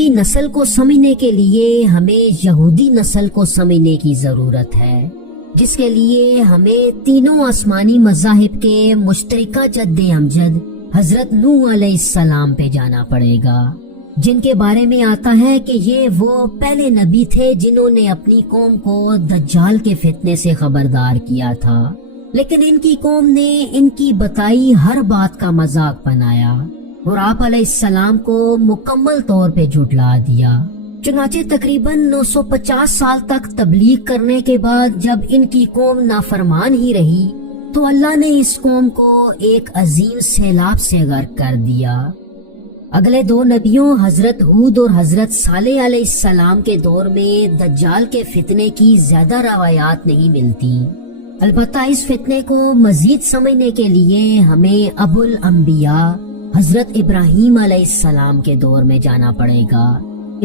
کی نسل کو سمجھنے کے لیے ہمیں یہودی نسل کو سمجھنے کی ضرورت ہے، جس کے لیے ہمیں تینوں آسمانی مذاہب کے مشترکہ جد امجد حضرت نوح علیہ السلام پہ جانا پڑے گا، جن کے بارے میں آتا ہے کہ یہ وہ پہلے نبی تھے جنہوں نے اپنی قوم کو دجال کے فتنے سے خبردار کیا تھا، لیکن ان کی قوم نے ان کی بتائی ہر بات کا مذاق بنایا اور آپ علیہ السلام کو مکمل طور پہ جھٹلا دیا۔ چنانچہ تقریباً 950 سال تک تبلیغ کرنے کے بعد جب ان کی قوم نافرمان ہی رہی تو اللہ نے اس قوم کو ایک عظیم سیلاب سے غرق کر دیا۔ اگلے دو نبیوں حضرت ہود اور حضرت صالح علیہ السلام کے دور میں دجال کے فتنے کی زیادہ روایات نہیں ملتی، البتہ اس فتنے کو مزید سمجھنے کے لیے ہمیں ابو الانبیاء حضرت ابراہیم علیہ السلام کے دور میں جانا پڑے گا۔